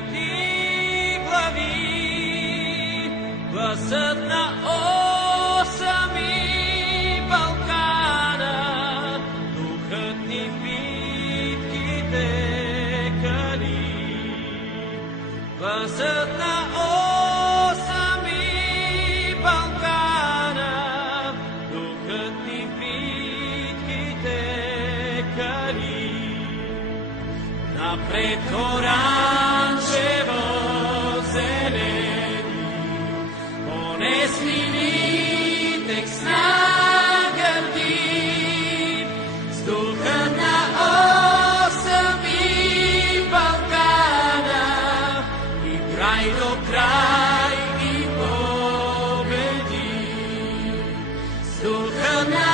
дигат и глави, гласът на осъм и Балкана, духът ни в битките кали. Гласът на осъм и Балкана, духът ни в битките кали. Напред оранжево зелени, понесли ни текст на гърди, с духа на осъм и Балкана, и край до край и победи. С духа на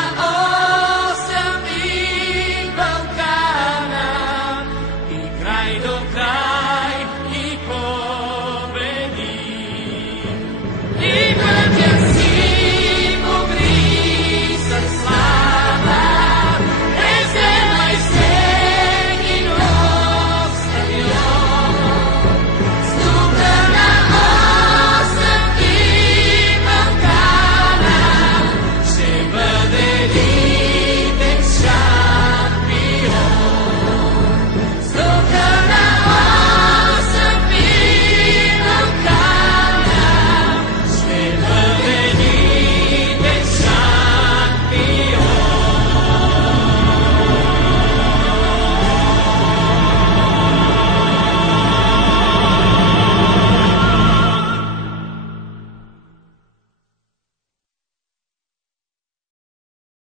осъм и Балкана, и край до край